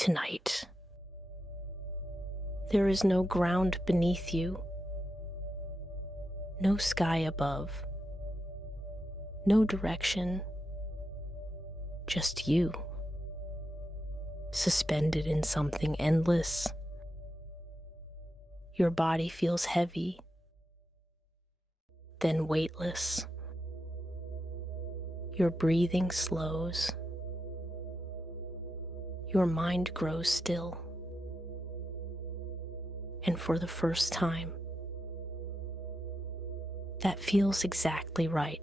tonight. There is no ground beneath you, no sky above, no direction, just you, suspended in something endless. Your body feels heavy, then weightless. Your breathing slows. Your mind grows still. And for the first time, that feels exactly right.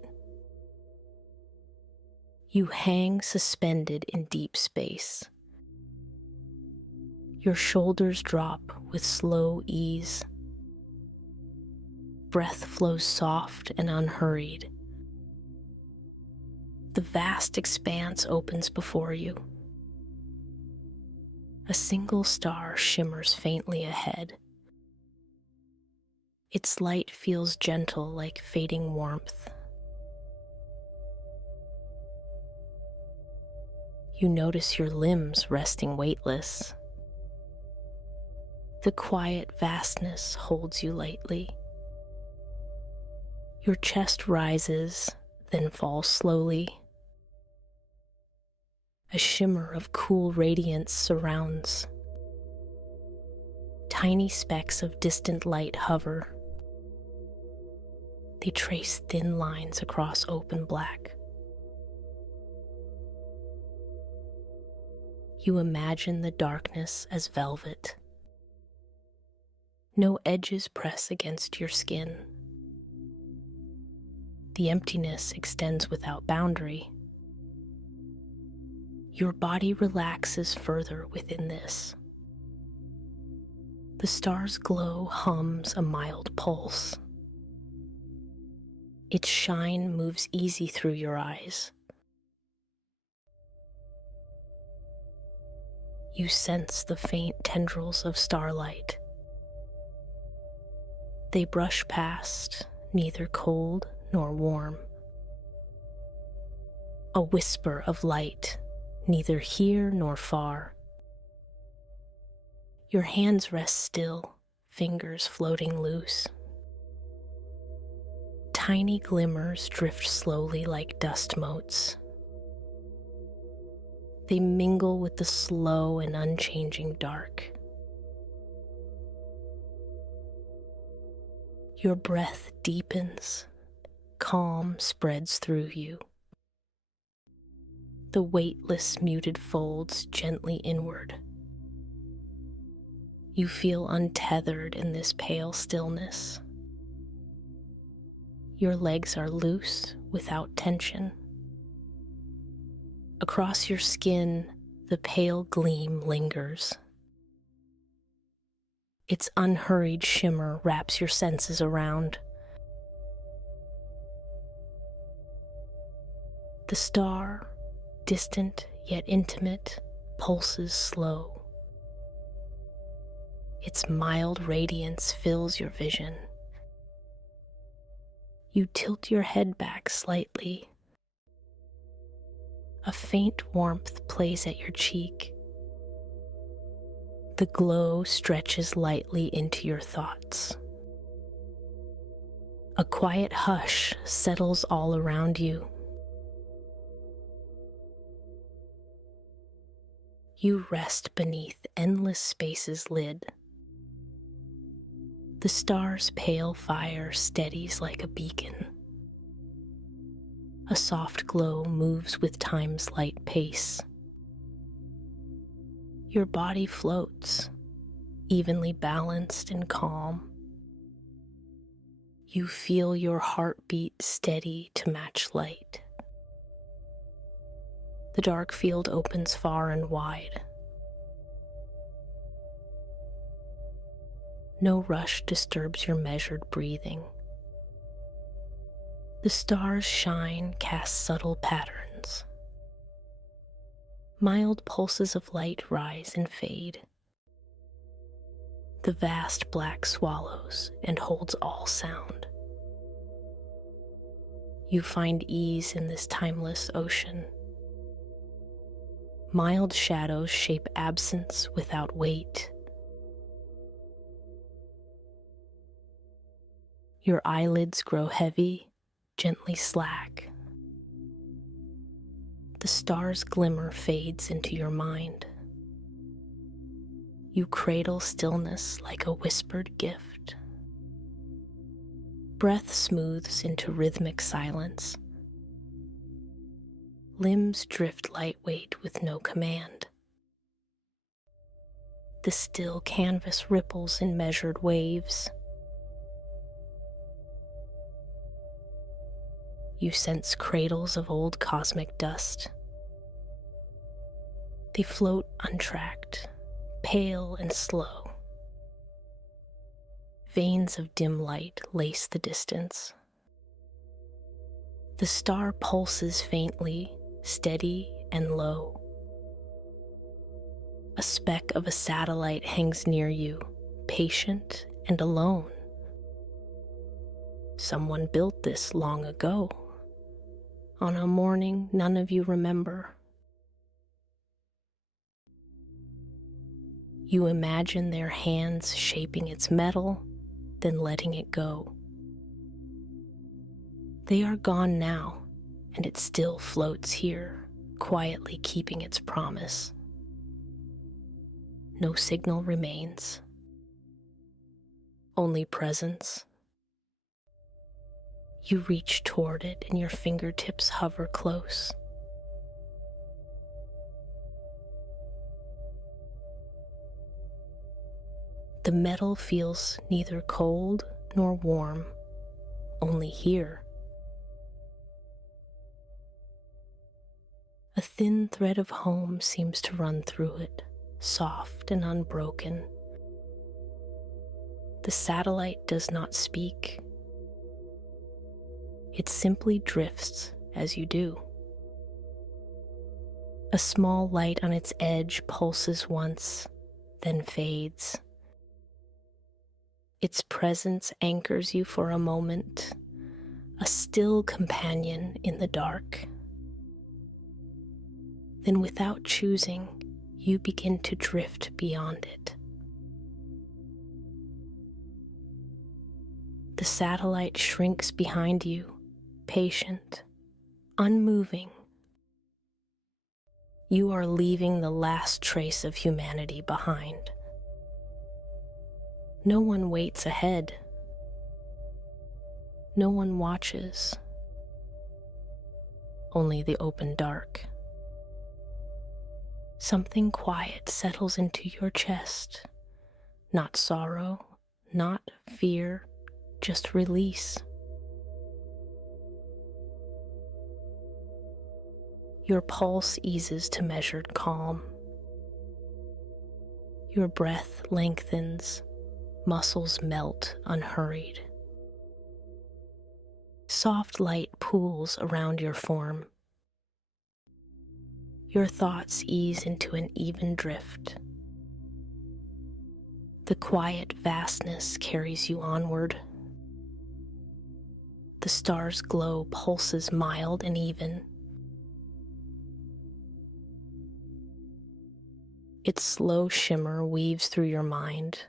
You hang suspended in deep space. Your shoulders drop with slow ease. Breath flows soft and unhurried. The vast expanse opens before you. A single star shimmers faintly ahead. Its light feels gentle like fading warmth. You notice your limbs resting weightless. The quiet vastness holds you lightly. Your chest rises, then falls slowly. A shimmer of cool radiance surrounds. Tiny specks of distant light hover. They trace thin lines across open black. You imagine the darkness as velvet. No edges press against your skin. The emptiness extends without boundary. Your body relaxes further within this. The star's glow hums a mild pulse. Its shine moves easy through your eyes. You sense the faint tendrils of starlight. They brush past, neither cold nor warm. A whisper of light, neither here nor far. Your hands rest still, fingers floating loose. Tiny glimmers drift slowly like dust motes. They mingle with the slow and unchanging dark. Your breath deepens, calm spreads through you. The weightless muted folds gently inward. You feel untethered in this pale stillness. Your legs are loose without tension. Across your skin, the pale gleam lingers. Its unhurried shimmer wraps your senses around. The star, distant yet intimate, pulses slow. Its mild radiance fills your vision. You tilt your head back slightly. A faint warmth plays at your cheek. The glow stretches lightly into your thoughts. A quiet hush settles all around you. You rest beneath endless space's lid. The star's pale fire steadies like a beacon. A soft glow moves with time's light pace. Your body floats, evenly balanced and calm. You feel your heartbeat steady to match light. The dark field opens far and wide. No rush disturbs your measured breathing. The star's shine casts subtle patterns. Mild pulses of light rise and fade. The vast black swallows and holds all sound. You find ease in this timeless ocean. Mild shadows shape absence without weight. Your eyelids grow heavy, gently slack. The star's glimmer fades into your mind. You cradle stillness like a whispered gift. Breath smooths into rhythmic silence. Limbs drift lightweight with no command. The still canvas ripples in measured waves. You sense cradles of old cosmic dust. They float untracked, pale and slow. Veins of dim light lace the distance. The star pulses faintly, steady and low. A speck of a satellite hangs near you, patient and alone. Someone built this long ago, on a morning none of you remember. You imagine their hands shaping its metal, then letting it go. They are gone now, and it still floats here, quietly keeping its promise. No signal remains, only presence. You reach toward it and your fingertips hover close. The metal feels neither cold nor warm, only here. A thin thread of home seems to run through it, soft and unbroken. The satellite does not speak. It simply drifts as you do. A small light on its edge pulses once, then fades. Its presence anchors you for a moment, a still companion in the dark. Then without choosing, you begin to drift beyond it. The satellite shrinks behind you, patient, unmoving. You are leaving the last trace of humanity behind. No one waits ahead. No one watches. Only the open dark. Something quiet settles into your chest. Not sorrow, not fear, just release. Your pulse eases to measured calm. Your breath lengthens, muscles melt unhurried. Soft light pools around your form. Your thoughts ease into an even drift. The quiet vastness carries you onward. The star's glow pulses mild and even. Its slow shimmer weaves through your mind.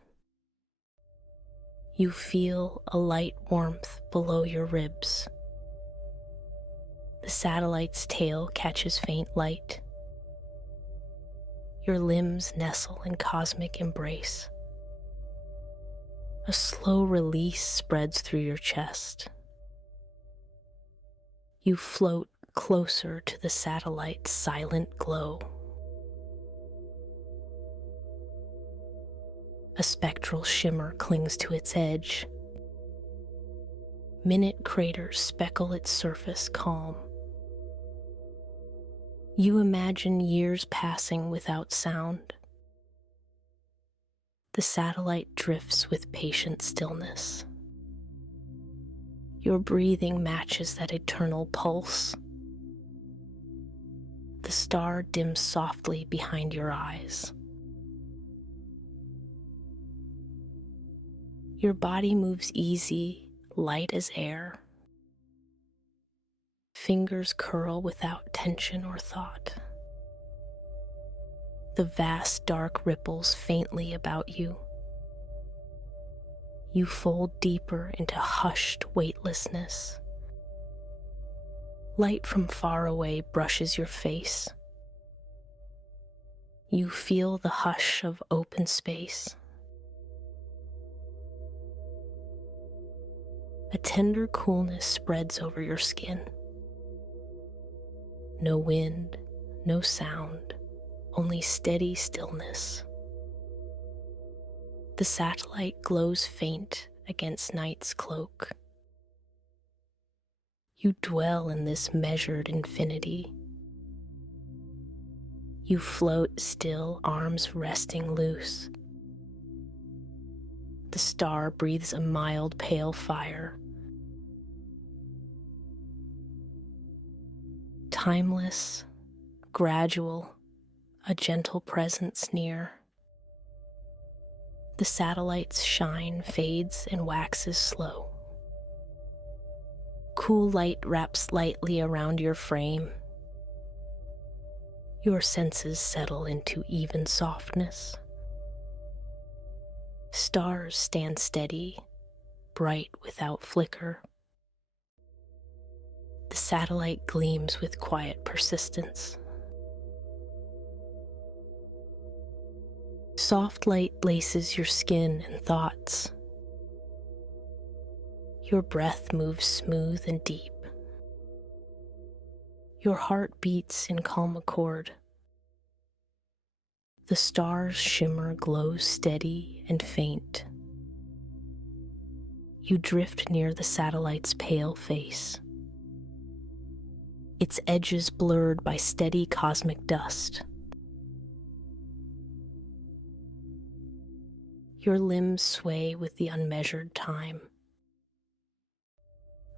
You feel a light warmth below your ribs. The satellite's tail catches faint light. Your limbs nestle in cosmic embrace. A slow release spreads through your chest. You float closer to the satellite's silent glow. A spectral shimmer clings to its edge. Minute craters speckle its surface calm. You imagine years passing without sound. The satellite drifts with patient stillness. Your breathing matches that eternal pulse. The star dims softly behind your eyes. Your body moves easy, light as air. Fingers curl without tension or thought. the vast dark ripples faintly about you. You fold deeper into hushed weightlessness. Light from far away brushes your face. You feel the hush of open space. A tender coolness spreads over your skin. No wind, no sound, only steady stillness. The satellite glows faint against night's cloak. You dwell in this measured infinity. You float still, arms resting loose. The star breathes a mild, pale fire. Timeless, gradual, a gentle presence near. The satellite's shine fades and waxes slow. Cool light wraps lightly around your frame. Your senses settle into even softness. Stars stand steady, bright without flicker. The satellite gleams with quiet persistence. Soft light laces your skin and thoughts. Your breath moves smooth and deep. Your heart beats in calm accord. The star's shimmer glows steady and faint. You drift near the satellite's pale face. Its edges blurred by steady cosmic dust. Your limbs sway with the unmeasured time.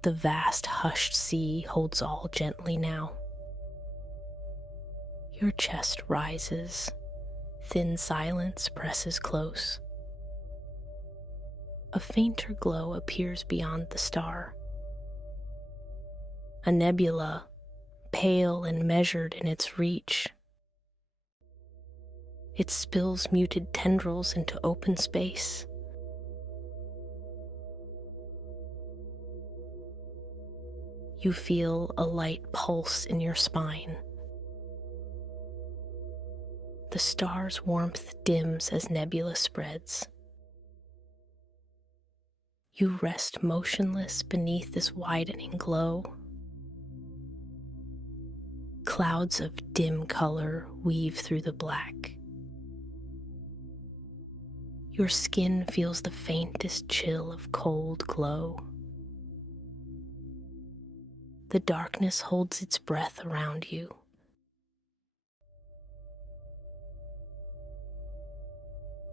The vast hushed sea holds all gently now. Your chest rises, thin silence presses close. A fainter glow appears beyond the star. A nebula, pale and measured in its reach. It spills muted tendrils into open space. You feel a light pulse in your spine. The star's warmth dims as nebula spreads. You rest motionless beneath this widening glow. Clouds of dim color weave through the black. Your skin feels the faintest chill of cold glow. The darkness holds its breath around you.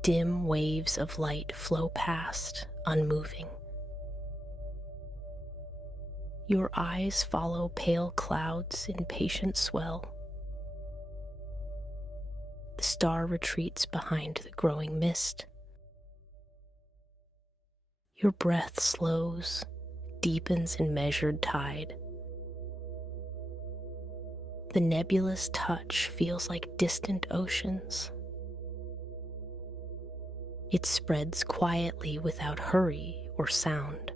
Dim waves of light flow past, unmoving. Your eyes follow pale clouds in patient swell. The star retreats behind the growing mist. Your breath slows, deepens in measured tide. The nebulous touch feels like distant oceans. It spreads quietly without hurry or sound.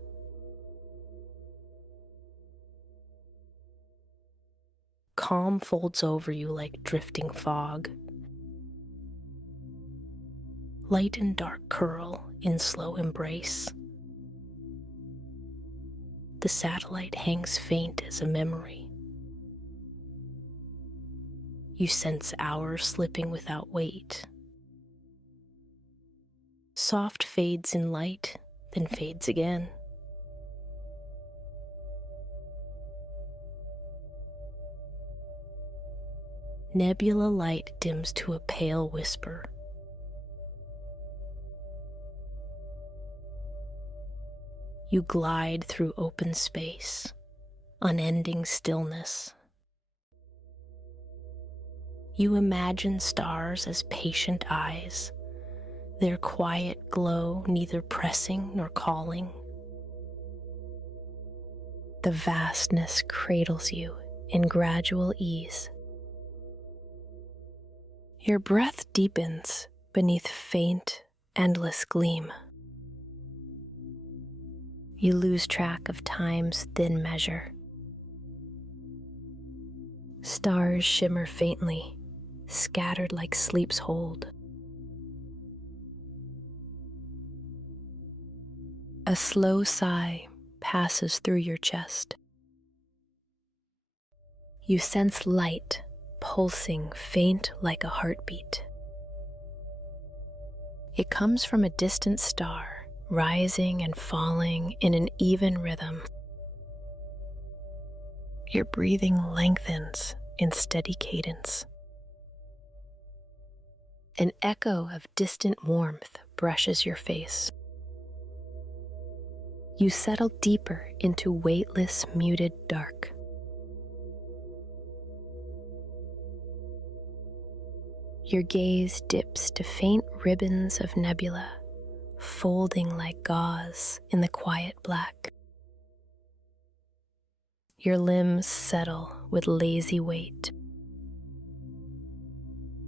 Calm folds over you like drifting fog. Light and dark curl in slow embrace. The satellite hangs faint as a memory. You sense hours slipping without weight. Soft fades in light, then fades again. Nebula light dims to a pale whisper. You glide through open space, unending stillness. You imagine stars as patient eyes, their quiet glow neither pressing nor calling. The vastness cradles you in gradual ease. Your breath deepens beneath faint, endless gleam. You lose track of time's thin measure. Stars shimmer faintly, scattered like sleep's hold. A slow sigh passes through your chest. You sense light pulsing faint like a heartbeat. It comes from a distant star, rising and falling in an even rhythm. Your breathing lengthens in steady cadence. An echo of distant warmth brushes your face. You settle deeper into weightless, muted dark. Your gaze dips to faint ribbons of nebula, folding like gauze in the quiet black. Your limbs settle with lazy weight.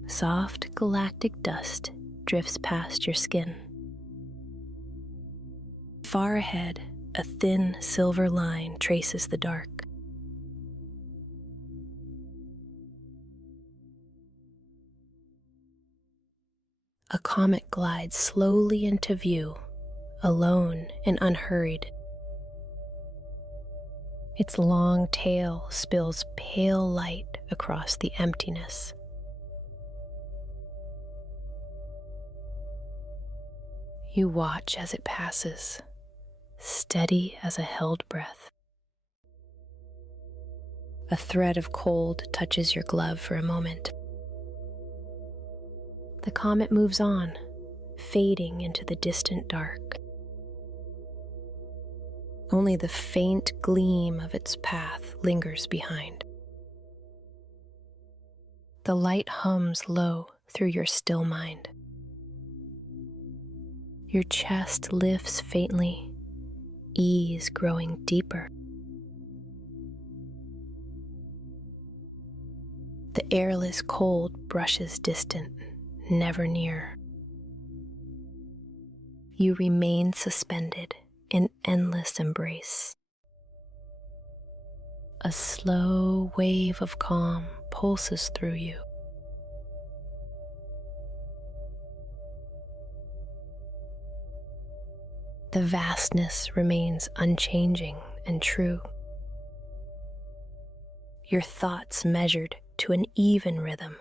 Soft galactic dust drifts past your skin. Far ahead, a thin silver line traces the dark. A comet glides slowly into view, alone and unhurried. Its long tail spills pale light across the emptiness. You watch as it passes, steady as a held breath. A thread of cold touches your glove for a moment. The comet moves on, fading into the distant dark. Only the faint gleam of its path lingers behind. The light hums low through your still mind. Your chest lifts faintly, ease growing deeper. The airless cold brushes distant, never near. You remain suspended in endless embrace. A slow wave of calm pulses through you. The vastness remains unchanging and true. Your thoughts measured to an even rhythm.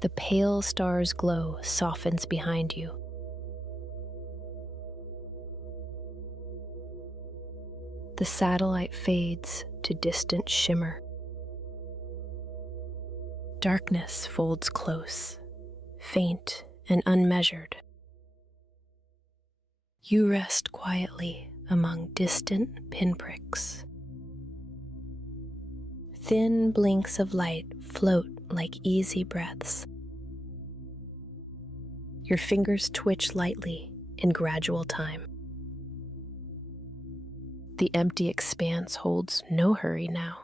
The pale star's glow softens behind you. The satellite fades to distant shimmer. Darkness folds close, faint and unmeasured. You rest quietly among distant pinpricks. Thin blinks of light float like easy breaths. Your fingers twitch lightly in gradual time. The empty expanse holds no hurry now.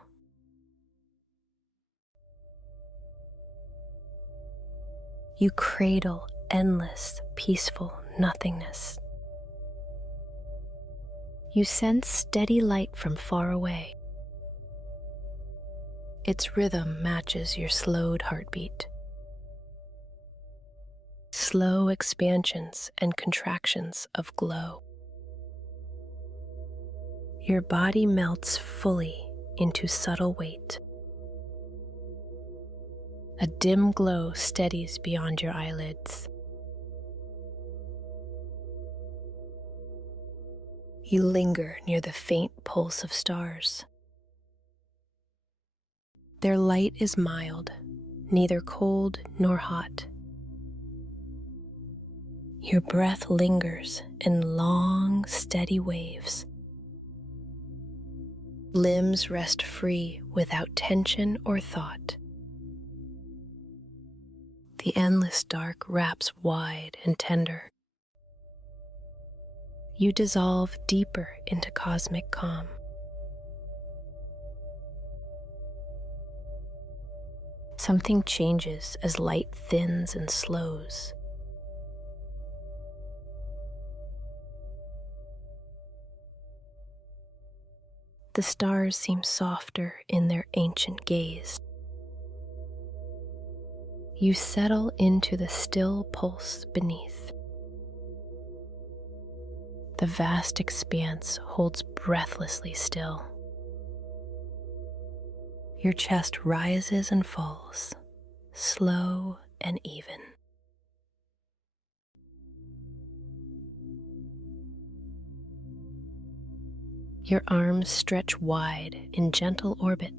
You cradle endless, peaceful nothingness. You sense steady light from far away. Its rhythm matches your slowed heartbeat. Slow expansions and contractions of glow. Your body melts fully into subtle weight. A dim glow steadies beyond your eyelids. You linger near the faint pulse of stars. Their light is mild, neither cold nor hot. Your breath lingers in long, steady waves. Limbs rest free without tension or thought. The endless dark wraps wide and tender. You dissolve deeper into cosmic calm. Something changes as light thins and slows. The stars seem softer in their ancient gaze. You settle into the still pulse beneath. The vast expanse holds breathlessly still. Your chest rises and falls, slow and even. Your arms stretch wide in gentle orbit.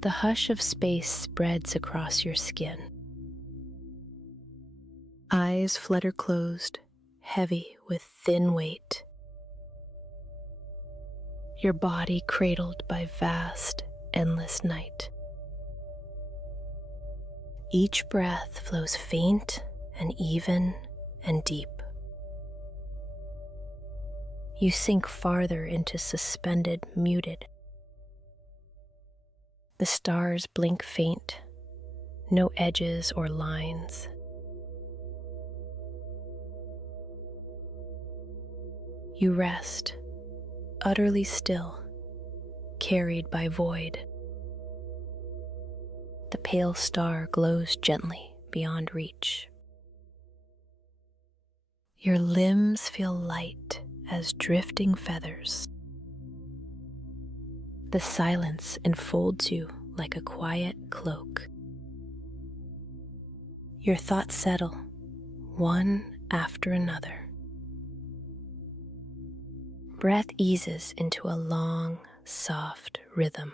The hush of space spreads across your skin. Eyes flutter closed, heavy with thin weight. Your body cradled by vast, endless night. Each breath flows faint and even and deep. You sink farther into suspended, muted. The stars blink faint, no edges or lines. You rest, utterly still, carried by void. The pale star glows gently beyond reach. Your limbs feel light as drifting feathers. The silence enfolds you like a quiet cloak. Your thoughts settle, one after another. Breath eases into a long, soft rhythm.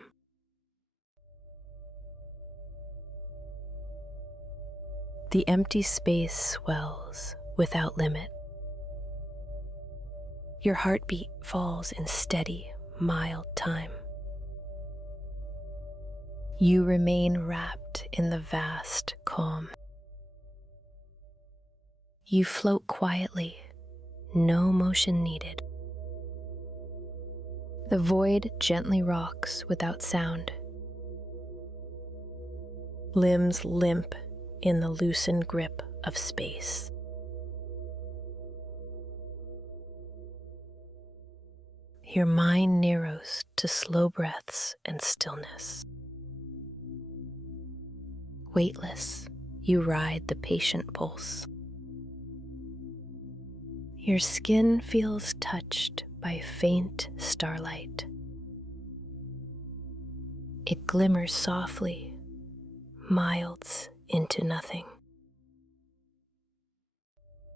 The empty space swells without limit. Your heartbeat falls in steady, mild time. You remain wrapped in the vast calm. You float quietly, no motion needed. The void gently rocks without sound. Limbs limp in the loosened grip of space. Your mind narrows to slow breaths and stillness. Weightless, you ride the patient pulse. Your skin feels touched by faint starlight. It glimmers softly, milds into nothing.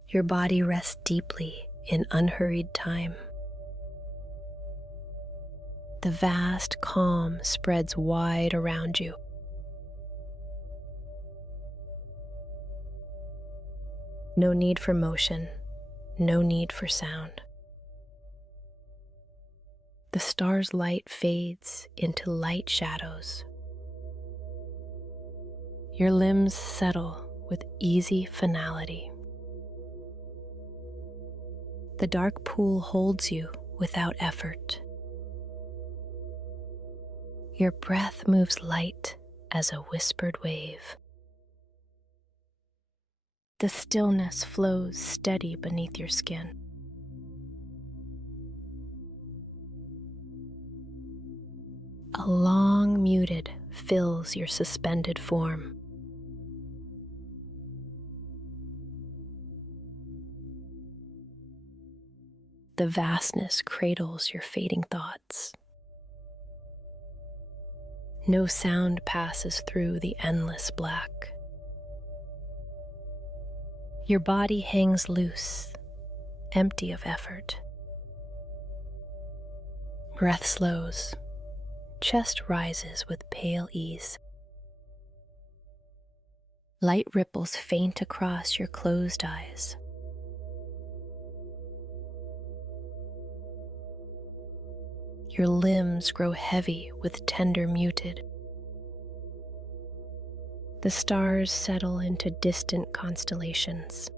Your body rests deeply in unhurried time. The vast calm spreads wide around you. No need for motion, no need for sound. The star's light fades into light shadows. Your limbs settle with easy finality. The dark pool holds you without effort. Your breath moves light as a whispered wave. The stillness flows steady beneath your skin. A long muted fills your suspended form. The vastness cradles your fading thoughts. No sound passes through the endless black. Your body hangs loose, empty of effort. Breath slows, chest rises with pale ease. Light ripples faint across your closed eyes. Your limbs grow heavy with tender muted. The stars settle into distant constellations.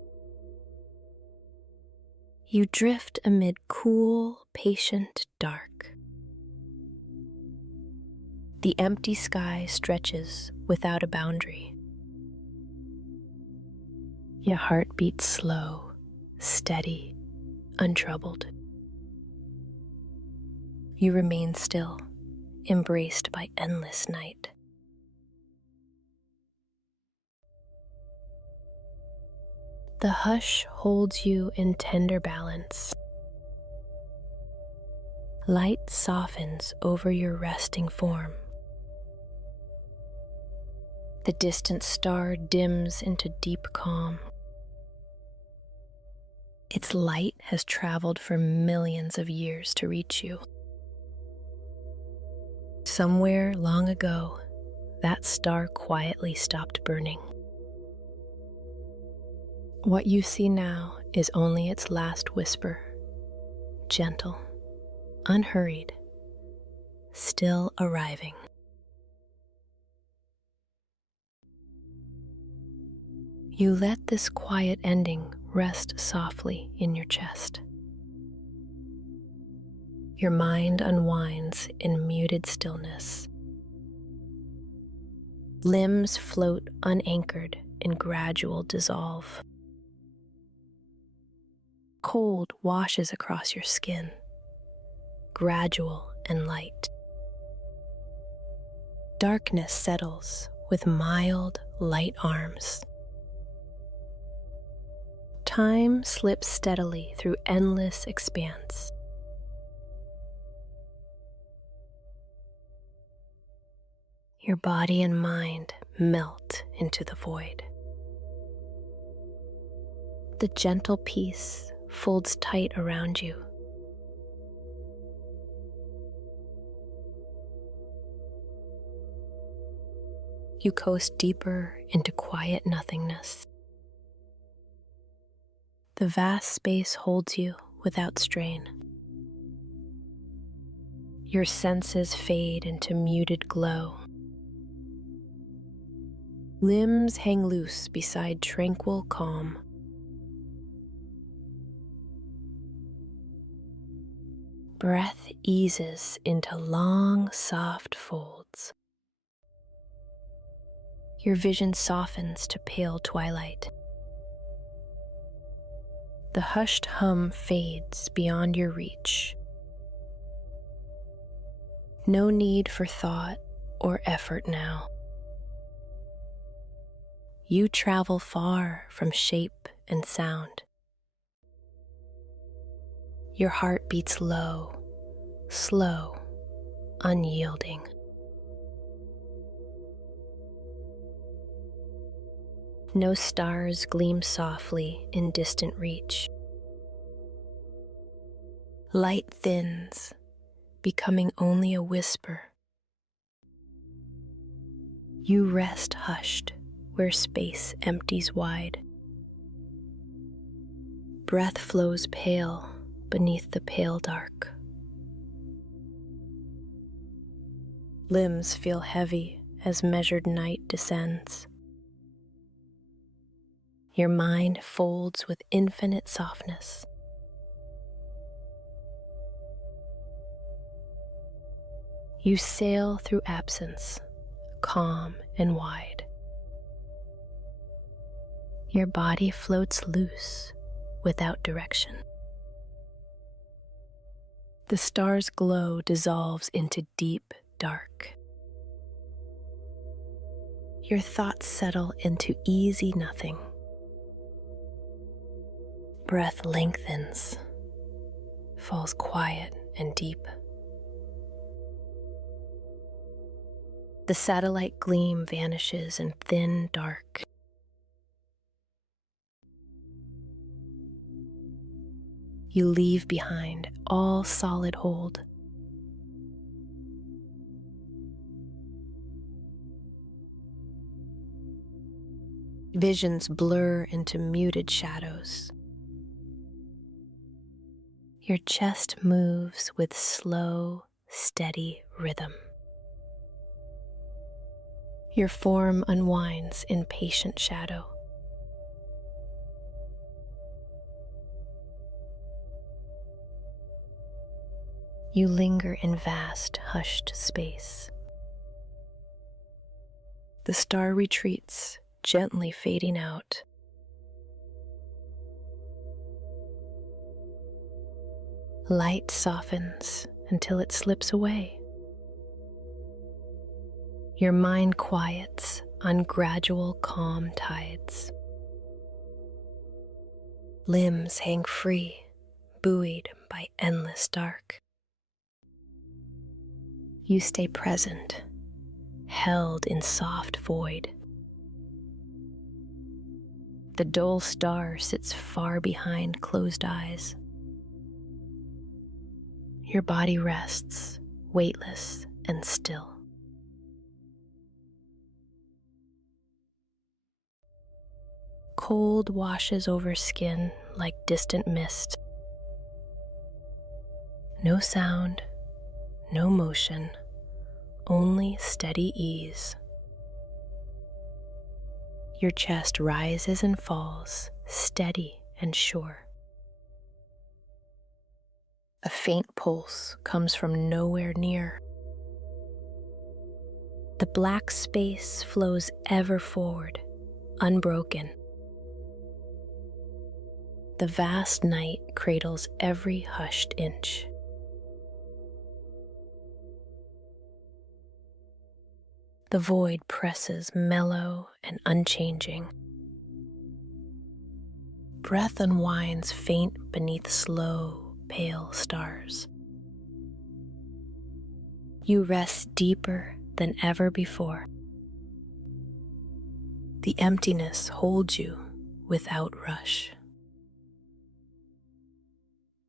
You drift amid cool, patient dark. The empty sky stretches without a boundary. Your heart beats slow, steady, untroubled. You remain still, embraced by endless night. The hush holds you in tender balance. Light softens over your resting form. The distant star dims into deep calm. Its light has traveled for millions of years to reach you. Somewhere long ago, that star quietly stopped burning. What you see now is only its last whisper, gentle, unhurried, still arriving. You let this quiet ending rest softly in your chest. Your mind unwinds in muted stillness. Limbs float unanchored in gradual dissolve. Cold washes across your skin, gradual and light. Darkness settles with mild, light arms. Time slips steadily through endless expanse. Your body and mind melt into the void. The gentle peace folds tight around you. You coast deeper into quiet nothingness. The vast space holds you without strain. Your senses fade into muted glow. Limbs hang loose beside tranquil calm. Breath eases into long, soft folds. Your vision softens to pale twilight. The hushed hum fades beyond your reach. No need for thought or effort now. You travel far from shape and sound. Your heart beats low, slow, unyielding. No stars gleam softly in distant reach. Light thins, becoming only a whisper. You rest hushed where space empties wide. Breath flows pale beneath the pale dark. Limbs feel heavy as measured night descends. Your mind folds with infinite softness. You sail through absence, calm and wide. Your body floats loose without direction. The star's glow dissolves into deep dark. Your thoughts settle into easy nothing. Breath lengthens, falls quiet and deep. The satellite gleam vanishes in thin dark. You leave behind all solid hold. Visions blur into muted shadows. Your chest moves with slow, steady rhythm. Your form unwinds in patient shadow. You linger in vast, hushed space. The star retreats, gently fading out. Light softens until it slips away. Your mind quiets on gradual calm tides. Limbs hang free, buoyed by endless dark. You stay present, held in soft void. The dull star sits far behind closed eyes. Your body rests, weightless and still. Cold washes over skin like distant mist. No sound, no motion, only steady ease. Your chest rises and falls, steady and sure. A faint pulse comes from nowhere near. The black space flows ever forward, unbroken. The vast night cradles every hushed inch. The void presses mellow and unchanging. Breath unwinds faint beneath slow, pale stars. You rest deeper than ever before. The emptiness holds you without rush.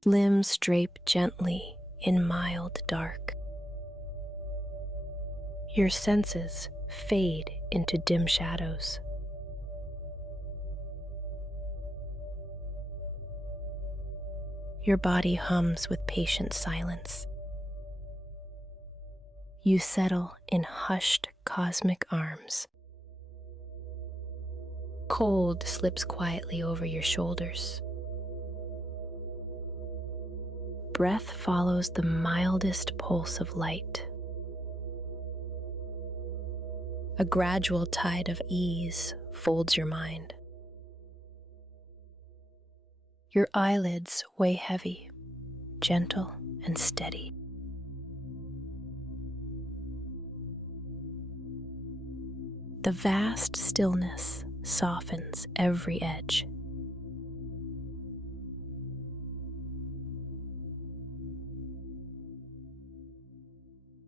Limbs drape gently in mild dark. Your senses fade into dim shadows. Your body hums with patient silence. You settle in hushed cosmic arms. Cold slips quietly over your shoulders. Breath follows the mildest pulse of light. A gradual tide of ease folds your mind. Your eyelids weigh heavy, gentle and steady. The vast stillness softens every edge.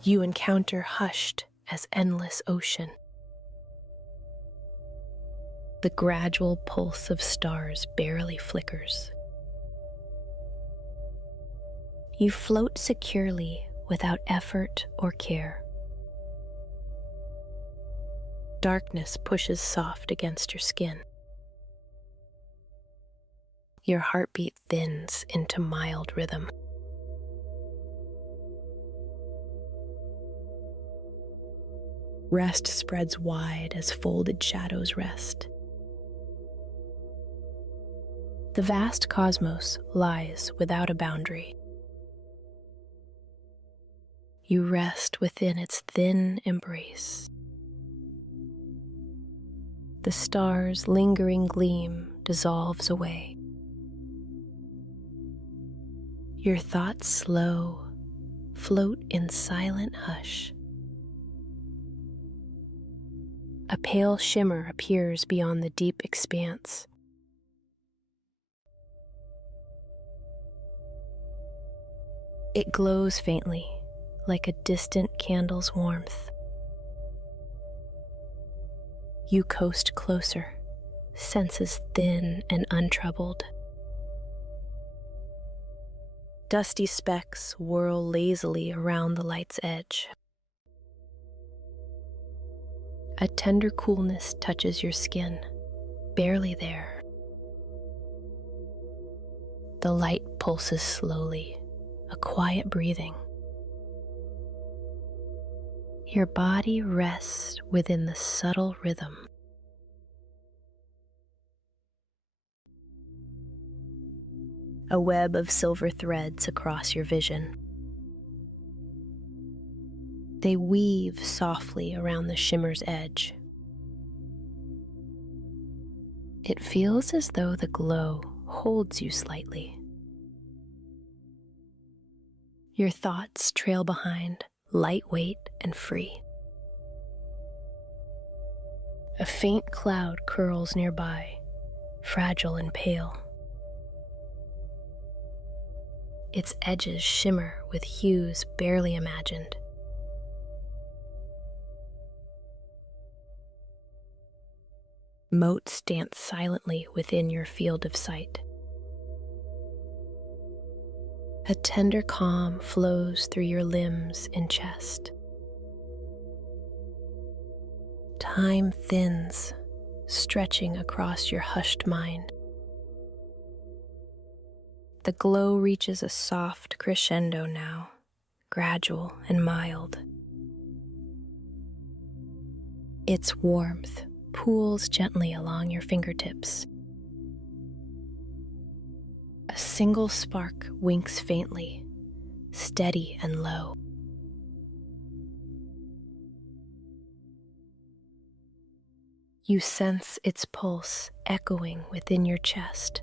You encounter hushed as endless ocean. The gradual pulse of stars barely flickers. You float securely without effort or care. Darkness pushes soft against your skin. Your heartbeat thins into mild rhythm. Rest spreads wide as folded shadows rest. The vast cosmos lies without a boundary. You rest within its thin embrace. The star's lingering gleam dissolves away. Your thoughts slow, float in silent hush. A pale shimmer appears beyond the deep expanse. It glows faintly, like a distant candle's warmth. You coast closer, senses thin and untroubled. Dusty specks whirl lazily around the light's edge. A tender coolness touches your skin, barely there. The light pulses slowly, a quiet breathing. Your body rests within the subtle rhythm. A web of silver threads across your vision. They weave softly around the shimmer's edge, It feels as though the glow holds you slightly. Your thoughts trail behind, lightweight and free. A faint cloud curls nearby, fragile and pale. Its edges shimmer with hues barely imagined. Motes dance silently within your field of sight. A tender calm flows through your limbs and chest. Time thins, stretching across your hushed mind. The glow reaches a soft crescendo now, gradual and mild. Its warmth pools gently along your fingertips. A single spark winks faintly, steady and low. You sense its pulse echoing within your chest.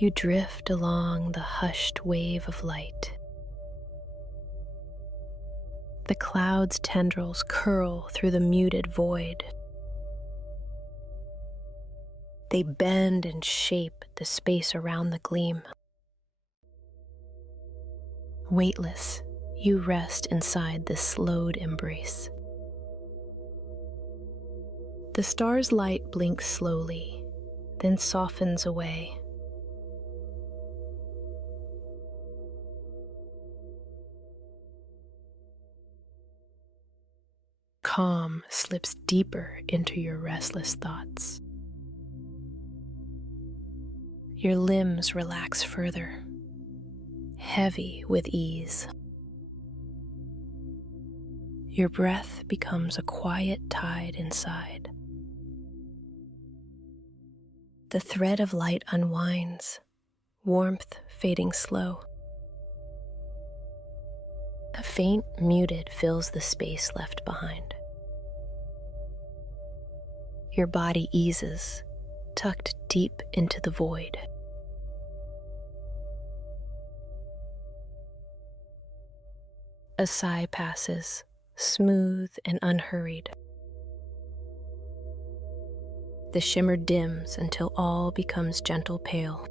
You drift along the hushed wave of light. The cloud's tendrils curl through the muted void. They bend and shape the space around the gleam. Weightless, you rest inside this slowed embrace. The star's light blinks slowly, then softens away. Calm slips deeper into your restless thoughts. Your limbs relax further, heavy with ease. Your breath becomes a quiet tide inside. The thread of light unwinds, warmth fading slow. A faint muted fills the space left behind. Your body eases, tucked deep into the void. A sigh passes, smooth and unhurried. The shimmer dims until all becomes gentle pale.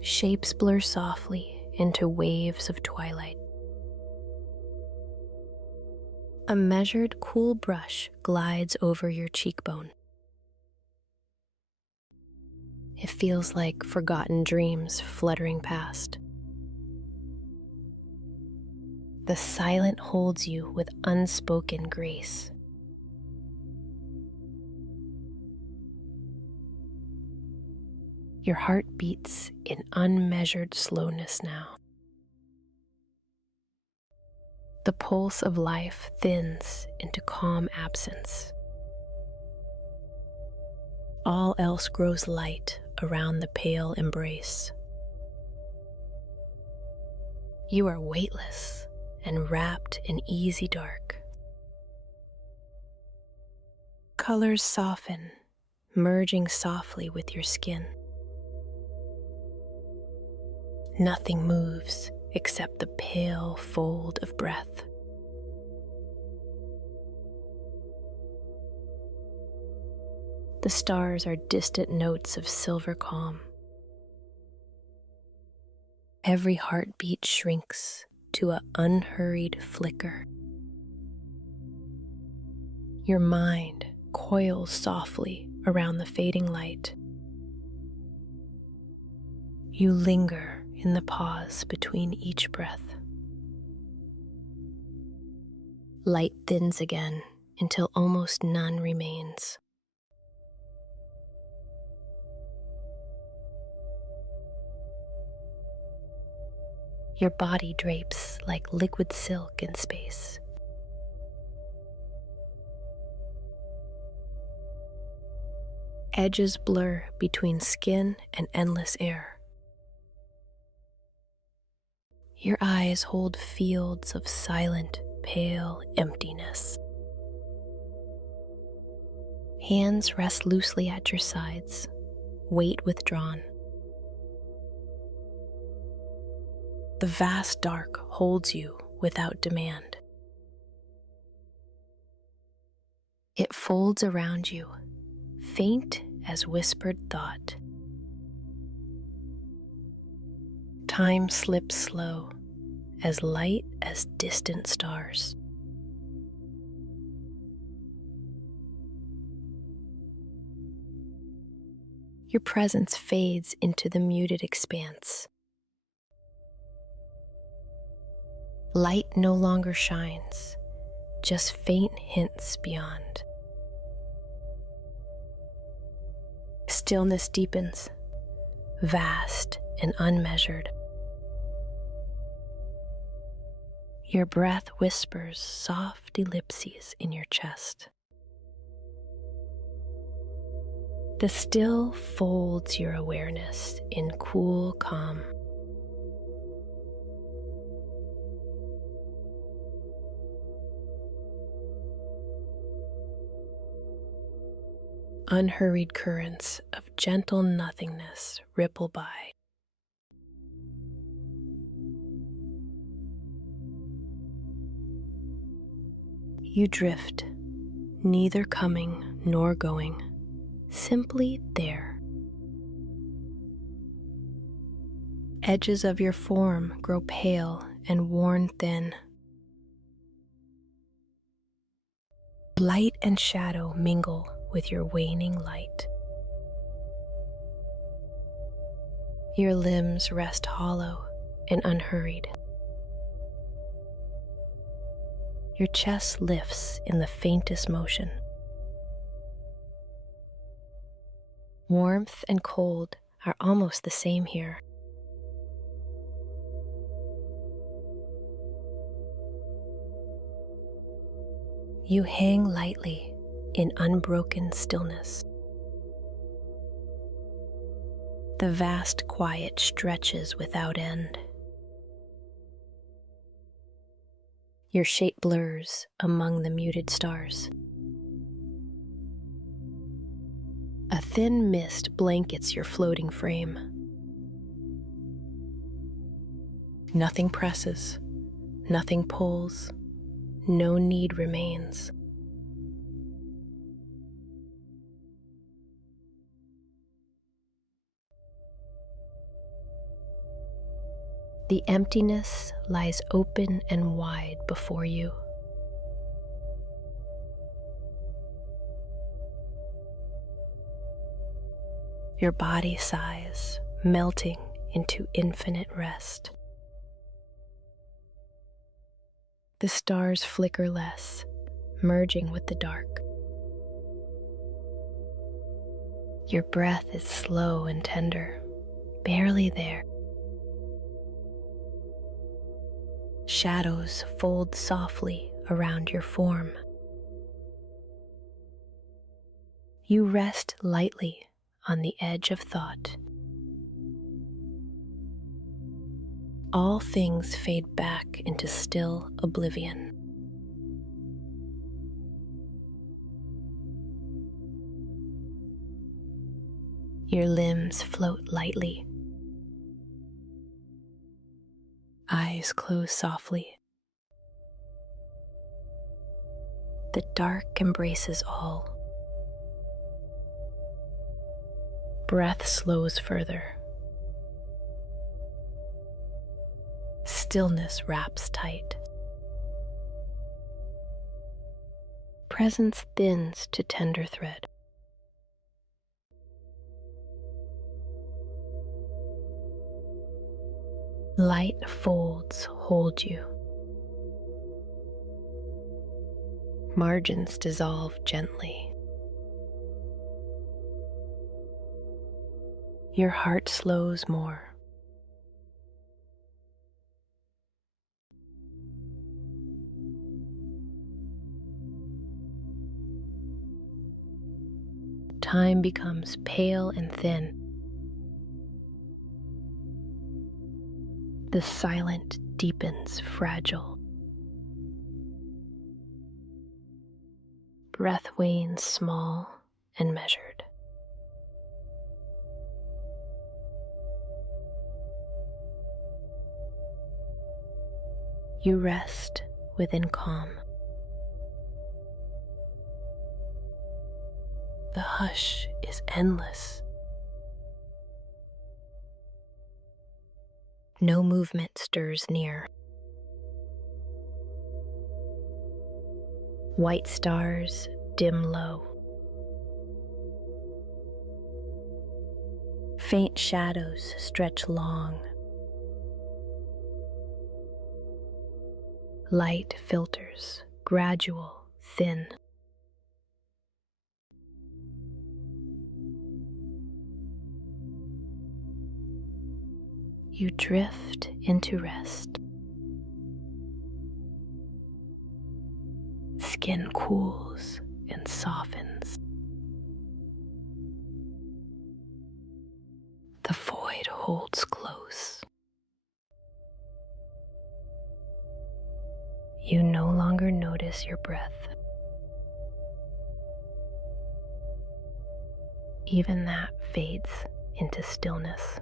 Shapes blur softly into waves of twilight. A measured, cool brush glides over your cheekbone. It feels like forgotten dreams fluttering past. The silent holds you with unspoken grace. Your heart beats in unmeasured slowness now. The pulse of life thins into calm absence. All else grows light around the pale embrace. You are weightless and wrapped in easy dark. Colors soften, merging softly with your skin. Nothing moves except the pale fold of breath. The stars are distant notes of silver calm. Every heartbeat shrinks to an unhurried flicker. Your mind coils softly around the fading light. You linger in the pause between each breath. Light thins again until almost none remains. Your body drapes like liquid silk in space. Edges blur between skin and endless air. Your eyes hold fields of silent, pale emptiness. Hands rest loosely at your sides, weight withdrawn. The vast dark holds you without demand. It folds around you, faint as whispered thought. Time slips slow, as light as distant stars. Your presence fades into the muted expanse. Light no longer shines, just faint hints beyond. Stillness deepens, vast and unmeasured. Your breath whispers soft ellipses in your chest. The still folds your awareness in cool calm. Unhurried currents of gentle nothingness ripple by. You drift, neither coming nor going, simply there. Edges of your form grow pale and worn thin. Light and shadow mingle with your waning light. Your limbs rest hollow and unhurried. Your chest lifts in the faintest motion. Warmth and cold are almost the same here. You hang lightly in unbroken stillness. The vast quiet stretches without end. Your shape blurs among the muted stars. A thin mist blankets your floating frame. Nothing presses, nothing pulls, no need remains. The emptiness lies open and wide before you. Your body sighs, melting into infinite rest. The stars flicker less, merging with the dark. Your breath is slow and tender, barely there. Shadows fold softly around your form. You rest lightly on the edge of thought. All things fade back into still oblivion. Your limbs float lightly. Eyes close softly. The dark embraces all. Breath slows further. Stillness wraps tight. Presence thins to tender thread. Light folds hold you. Margins dissolve gently. Your heart slows more. Time becomes pale and thin. The silent deepens fragile. Breath wanes small and measured. You rest within calm. The hush is endless. No movement stirs near. White stars dim low. Faint shadows stretch long. Light filters, gradual, thin. You drift into rest. Skin cools and softens. The void holds close. You no longer notice your breath. Even that fades into stillness.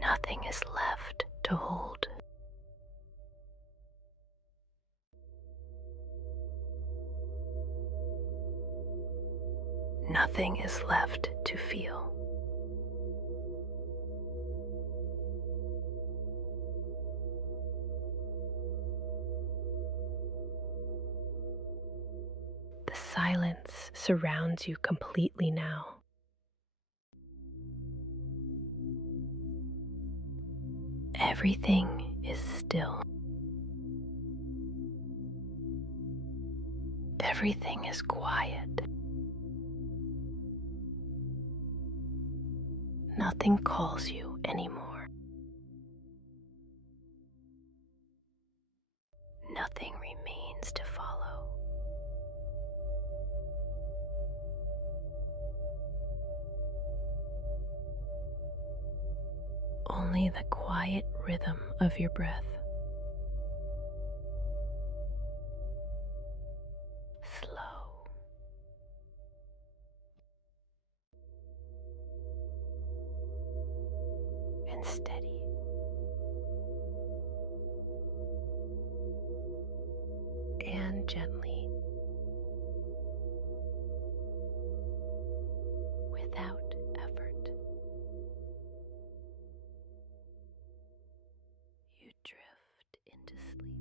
Nothing is left to hold. Nothing is left to feel. The silence surrounds you completely now. Everything is still. Everything is quiet. Nothing calls you anymore. Nothing remains to follow. Only the quiet rhythm of your breath. Slow. And steady. And gently. Without effort. You drift into sleep.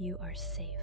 You are safe.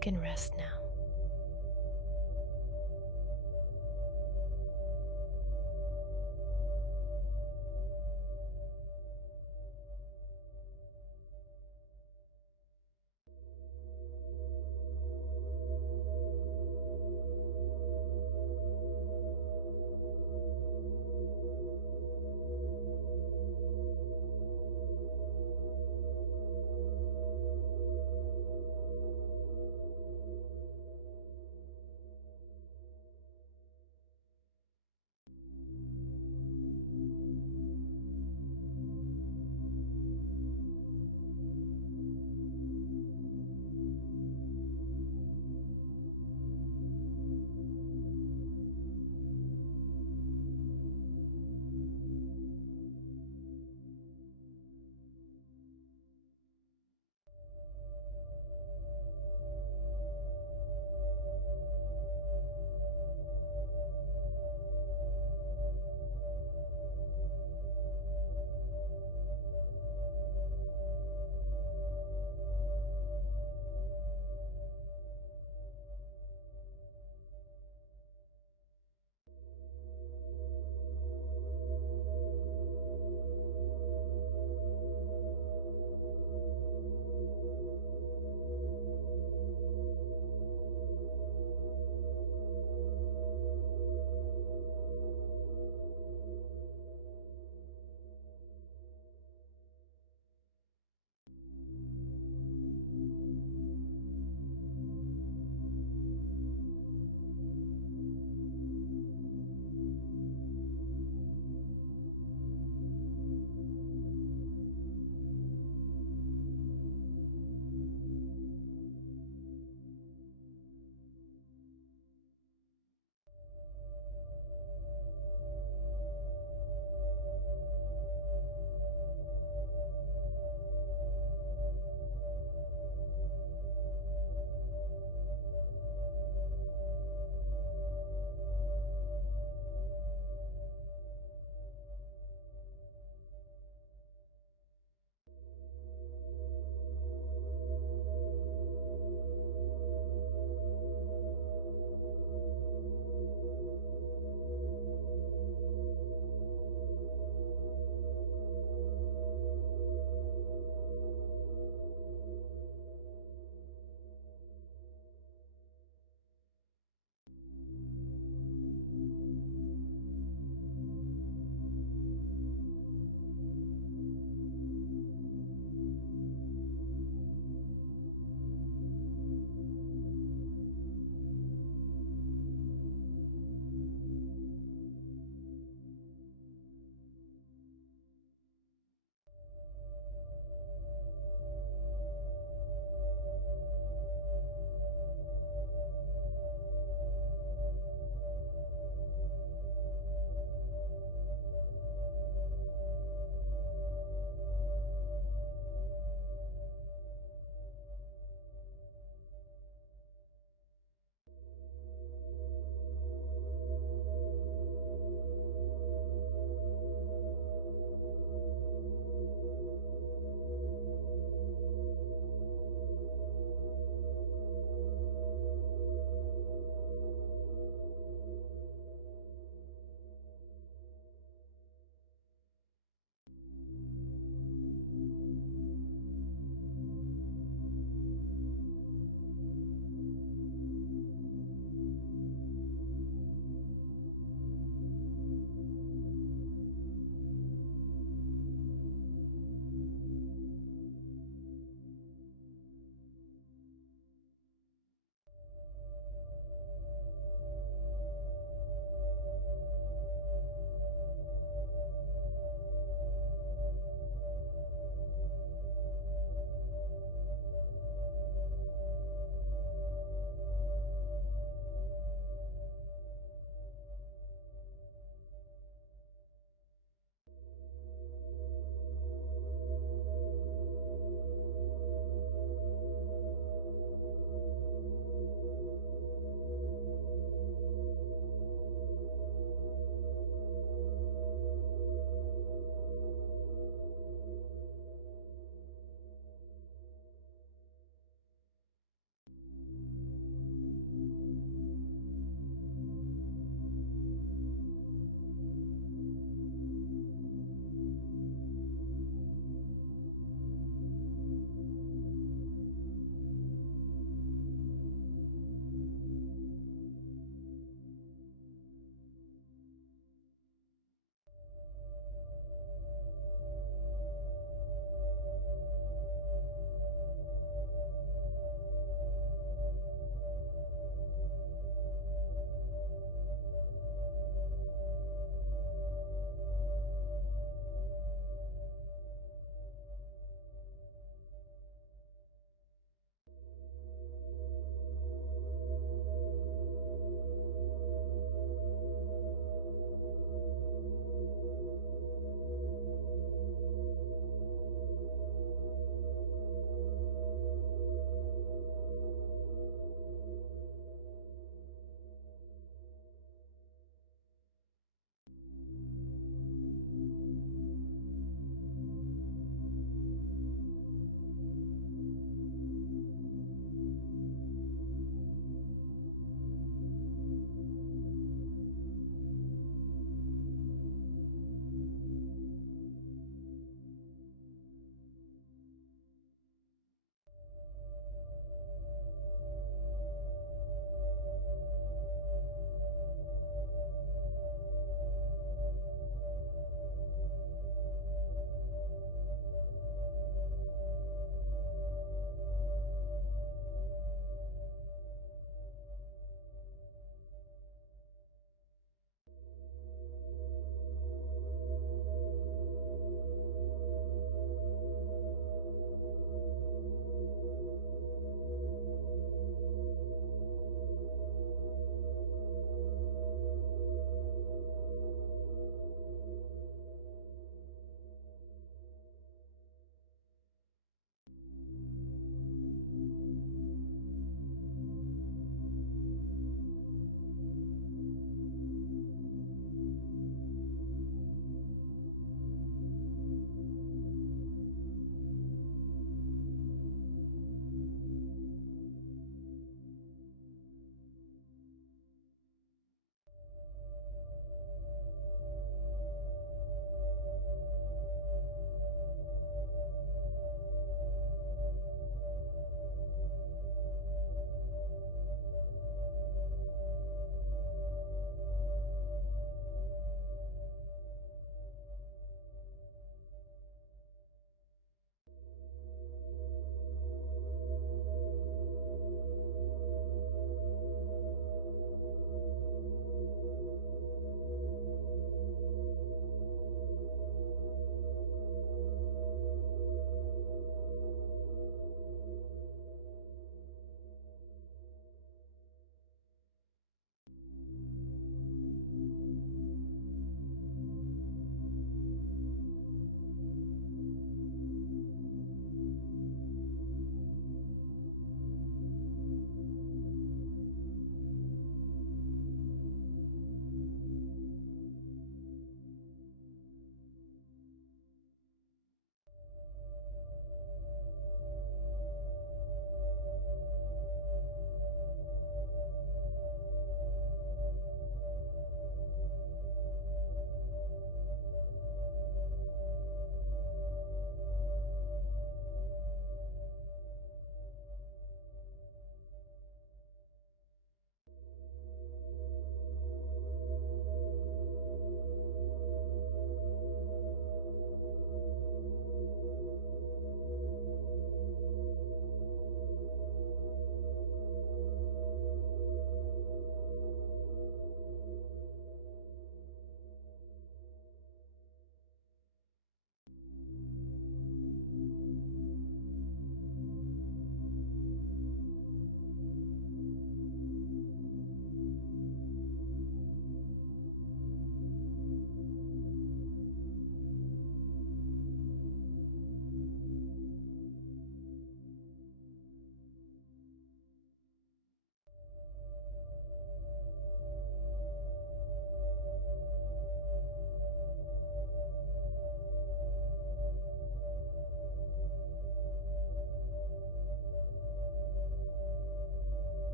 can rest now.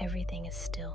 Everything is still.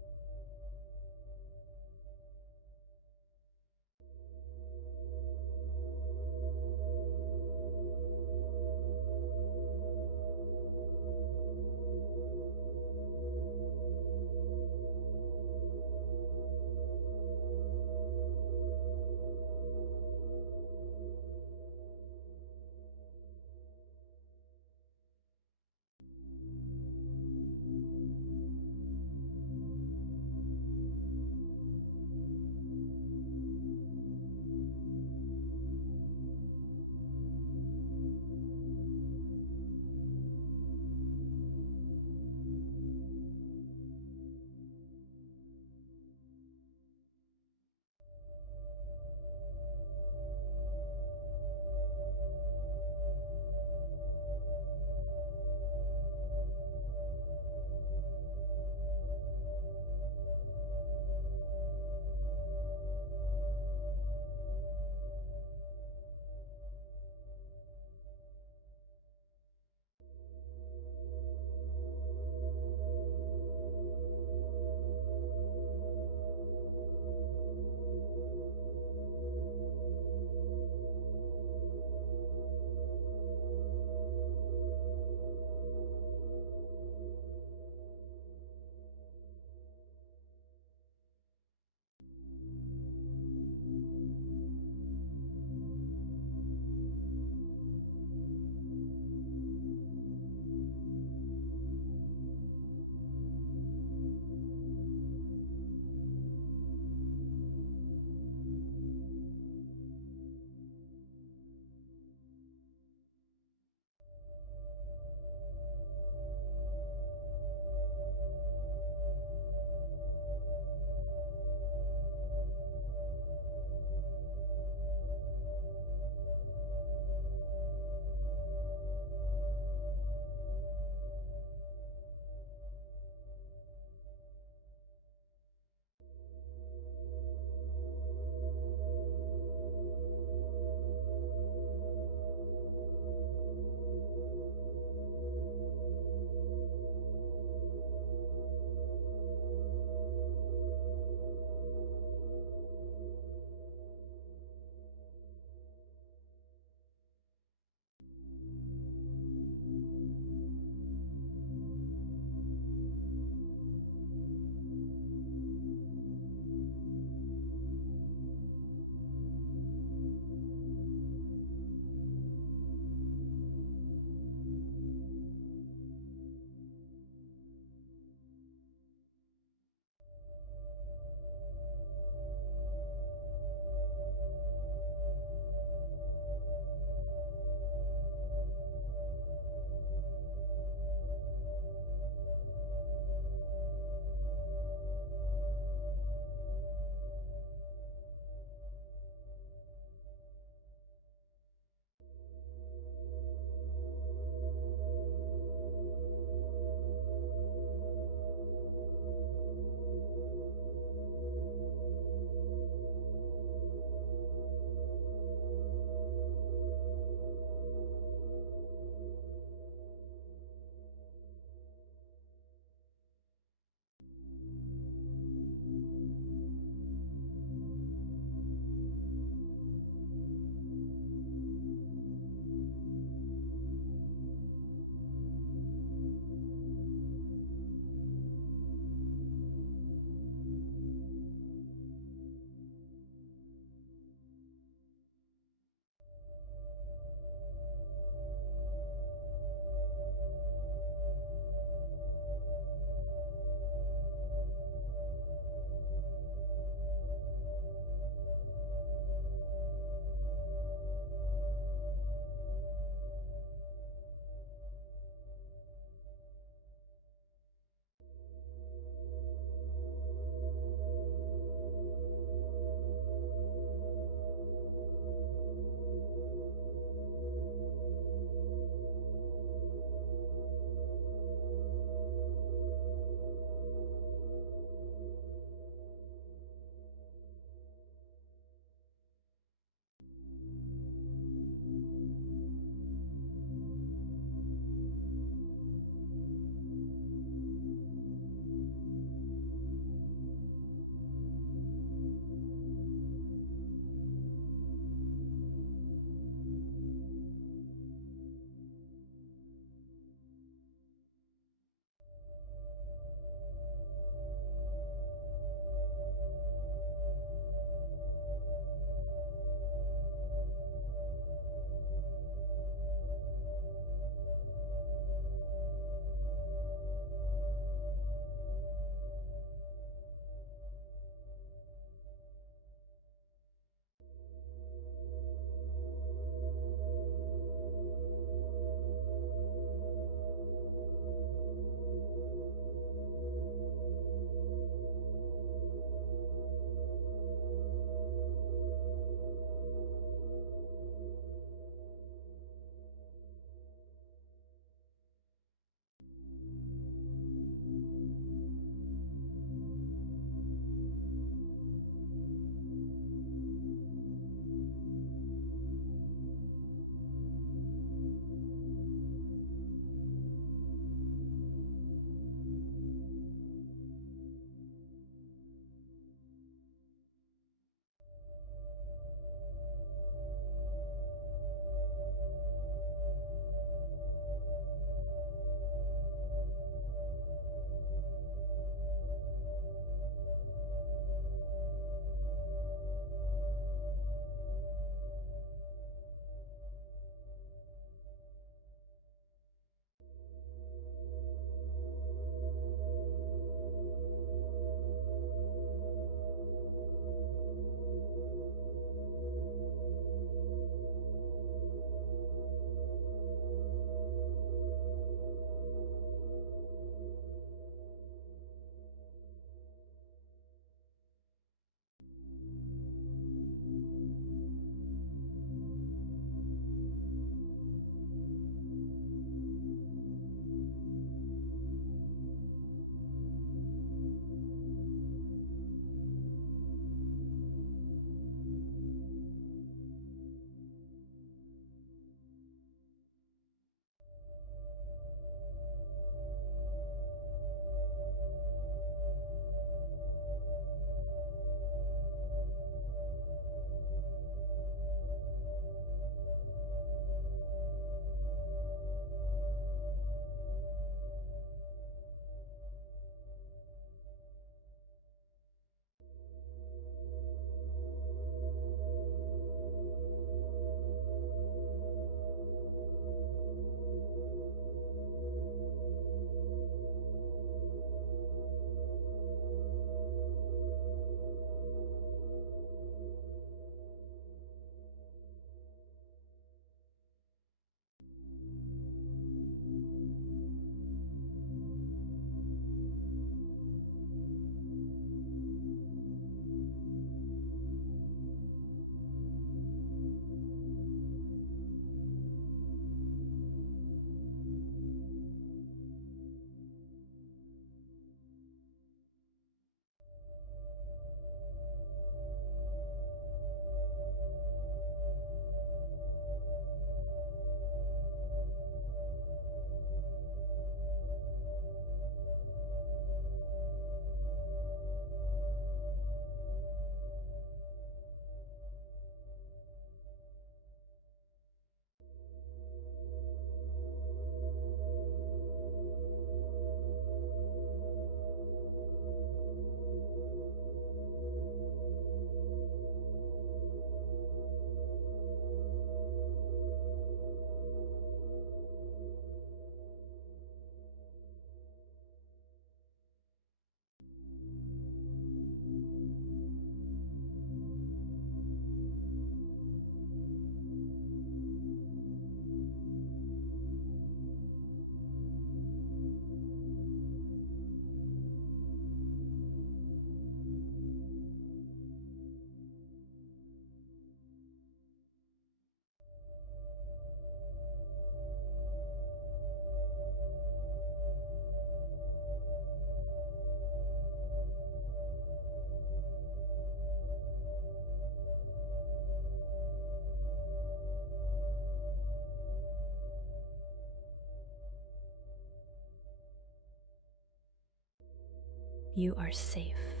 You are safe.